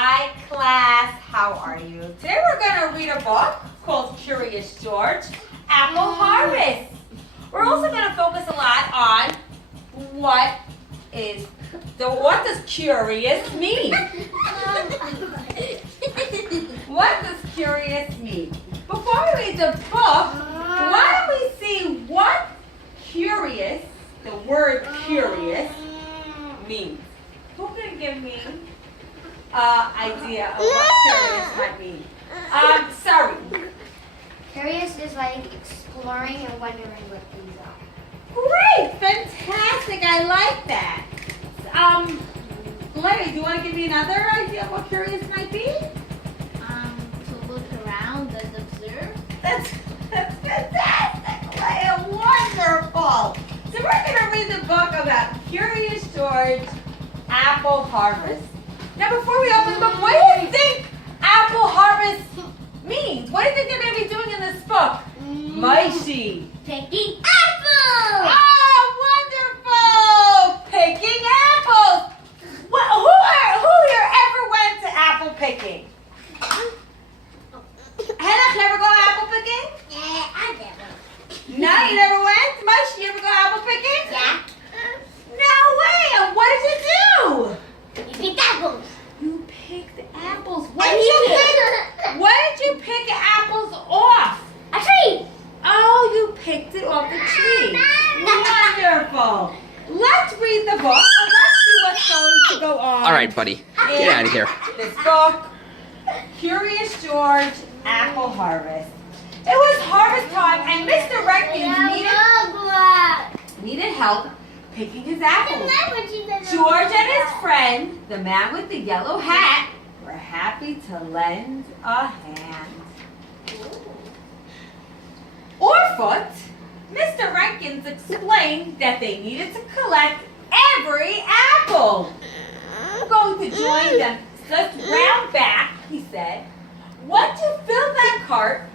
Hi class, how are you? Today we're going to read a book called Curious George, Apple Harvest. We're also going to focus a lot on what does curious mean? What does curious mean? Before we read the book, why don't we see what curious, the word curious, means? Who can give me idea of what curious might mean? Sorry. Curious is like exploring and wondering what things are. Great, fantastic. I like that. Larry, do you want to give me another idea of what curious might be? To look around and observe. That's fantastic, Leia. Wonderful. So we're going to read the book about Curious George, Apple Harvest. Now, before we open the book, what do you think Apple Harvest means? What do you think they're going to be doing in this book? Mighty. Picking apples! Oh, wonderful! Picking apples. Who here ever went to apple picking? Hannah, you ever go apple picking? Yeah, I never. No, you never went? Mighty, you ever go apple picking? Yeah. No way! And what did you do? You picked apples. You picked apples. What did you pick apples off? A tree. Oh, you picked it off the tree. Wonderful. Let's read the book and let's see what's going to go on. All right, buddy. Get out of here. This book, Curious George, Apple Harvest. It was harvest time and Mr. Reckons needed help picking his apples. George and his friend, the man with the yellow hat, were happy to lend a hand. Orfoot, Mr. Rankins explained that they needed to collect every apple. I'm going to join them just round back, he said. Once you fill that cart,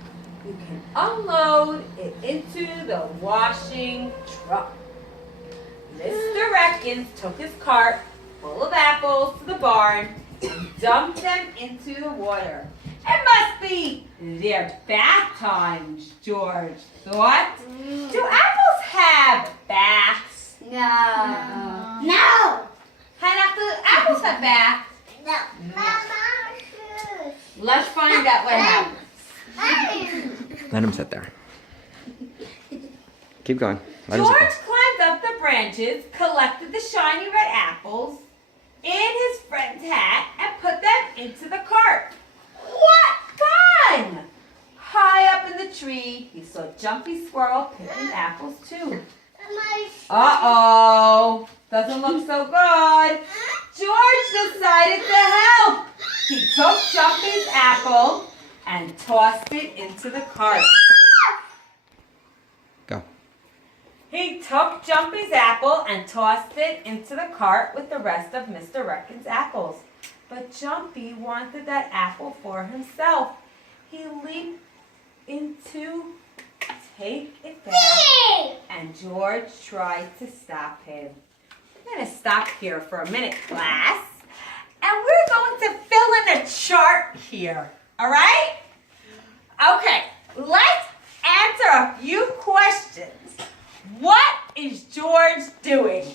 you can unload it into the washing truck. Mr. Reckons took his cart full of apples to the barn and dumped them into the water. It must be their bath times, George thought. Do apples have baths? No. Hannah, do apples have baths? No. Let's find out what happens. Let him sit there. Keep going. Let him George sit there. climbed up the branches, collected the shiny red apples in his friend's hat, and put them into the cart. What fun! High up in the tree, he saw Jumpy Squirrel picking apples too. Uh-oh, doesn't look so good. George decided to help. He took Jumpy's apple and tossed it into the cart. Go. He took Jumpy's apple and tossed it into the cart with the rest of Mr. Reckons' apples. But Jumpy wanted that apple for himself. He leaped in to take it back, and George tried to stop him. I'm going to stop here for a minute, class, and we're going to fill in a chart here, all right? Okay, let's answer a few questions. What is George doing?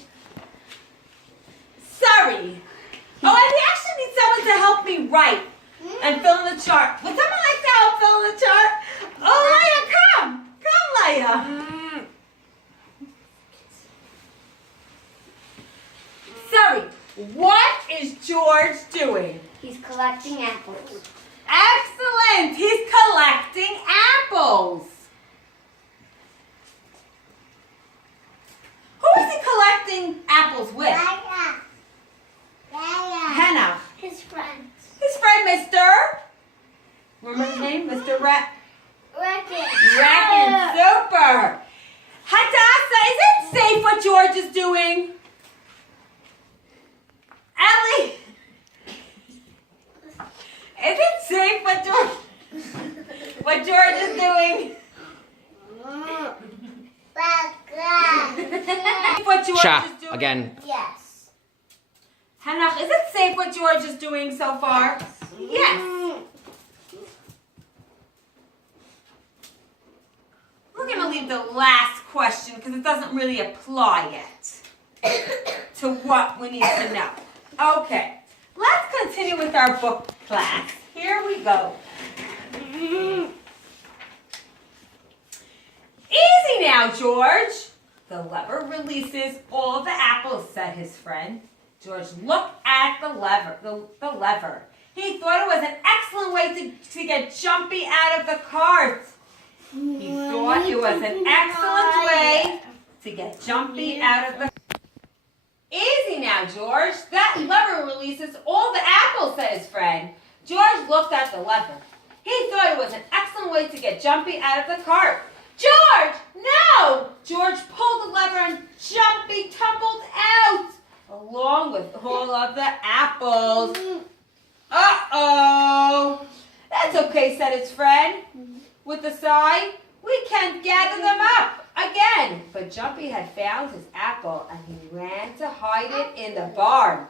Sorry. Oh, I actually need someone to help me write and fill in the chart. Would someone like to help fill in the chart? Oh, Leia, come. Come, Leia. Sorry. What is George doing? He's collecting apples. Excellent. He's collecting apples. Who is he collecting apples with? Hannah. His friends. His friend, Mr. Remember his name? Mr. Reckon. Super. Hadassah, is it safe what George is doing? Ellie. Is it safe what George is doing? What George Cha, is doing? again. Yes. Hannah, is it safe what what George is doing so far? Yes. We're going to leave the last question because it doesn't really apply yet to what we need to know. Okay, let's continue with our book class. Here we go. Easy now, George. The lever releases all the apples, said his friend. George looked at the lever. He thought it was an excellent way to get Jumpy out of the cart. He thought it was an excellent way to get Jumpy out of the cart. Easy now, George. That lever releases all the apples, said his friend. George looked at the lever. He thought it was an excellent way to get Jumpy out of the cart. George, no! George pulled the lever and Jumpy tumbled out, along with all of the apples. Uh-oh. That's okay, said his friend. With a sigh, we can gather them up again. But Jumpy had found his apple and he ran to hide it in the barn.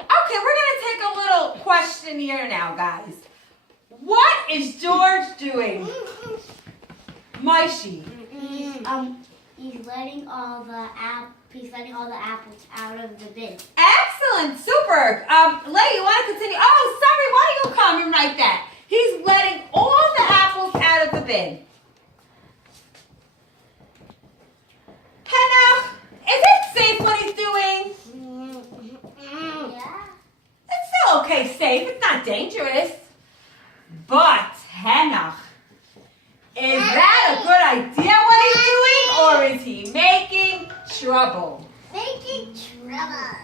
Okay, we're going to take a little question here now, guys. What is George doing? Maishi. He's letting all the apples out of the bin. Excellent, super. Leigh, you want to continue? Oh, sorry, why do you call him like that? He's letting all the apples out of the bin. Hannah, is it safe what he's doing? Yeah. It's still okay, safe. It's not dangerous. But, Hannah, is that a good idea what he's doing, or is he making trouble? Making trouble.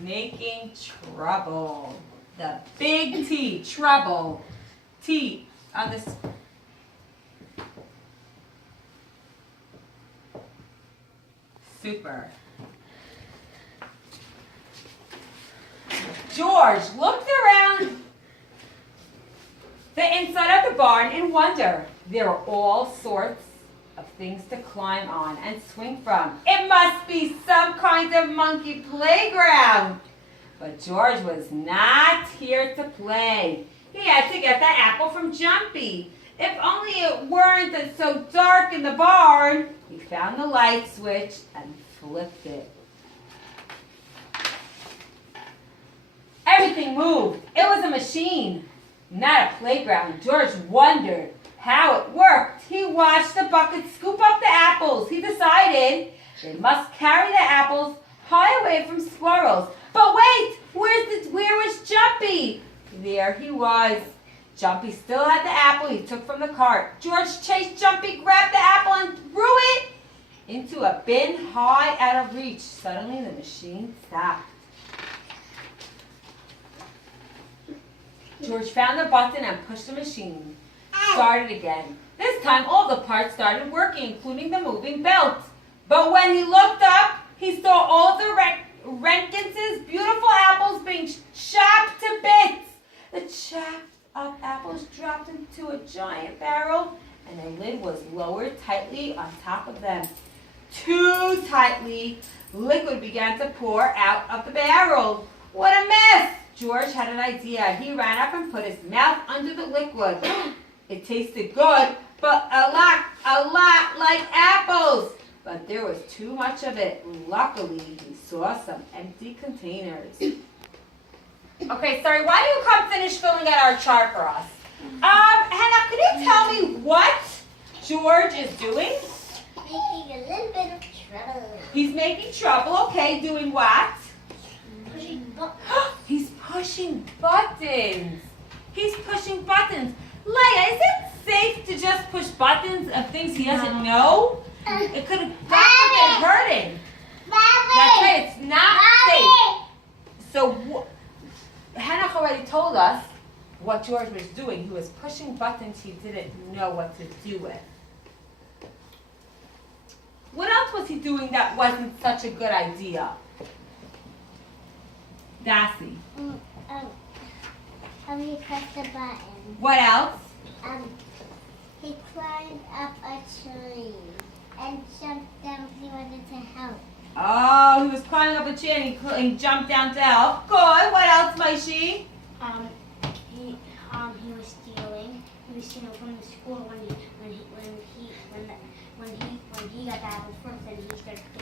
Making trouble. The big T, trouble. T on this. Super. George looked around the inside of the barn in wonder. There are all sorts of things to climb on and swing from. It must be some kind of monkey playground. But George was not here to play. He had to get that apple from Jumpy. If only it weren't so dark in the barn. He found the light switch and flipped it. Everything moved. It was a machine, not a playground. George wondered how it worked. He watched the bucket scoop up the apples. He decided they must carry the apples high away from squirrels. But wait, where was Jumpy? There he was. Jumpy still had the apple he took from the cart. George chased Jumpy, grabbed the apple, and threw it into a bin high out of reach. Suddenly the machine stopped. George found the button and pushed the machine. Started again. This time all the parts started working, including the moving belt. But when he looked up, he saw all the Rankins' beautiful apples being chopped to bits. The chopped up apples dropped into a giant barrel, and the lid was lowered tightly on top of them. Too tightly, liquid began to pour out of the barrel. What a mess! George had an idea. He ran up and put his mouth under the liquid. It tasted good, but a lot like apples. But there was too much of it. Luckily, he saw some empty containers. Okay, sorry, why don't you come finish filling out our chart for us? Hannah, could you tell me what George is doing? Making a little bit of trouble. He's making trouble, okay, doing what? Pushing buttons. He's pushing buttons. He's pushing buttons. Leia, is it safe to just push buttons of things he doesn't know? It could have hurt him. That's right, it's not safe. So Hannah already told us what George was doing. He was pushing buttons he didn't know what to do with. What else was he doing that wasn't such a good idea? Darcy. He pressed the button. What else? He climbed up a tree and jumped down. He wanted to help. Oh, Oh, he was climbing up a tree and he jumped down to help. Good. What else, Maishi? He was stealing. He was stealing from the school when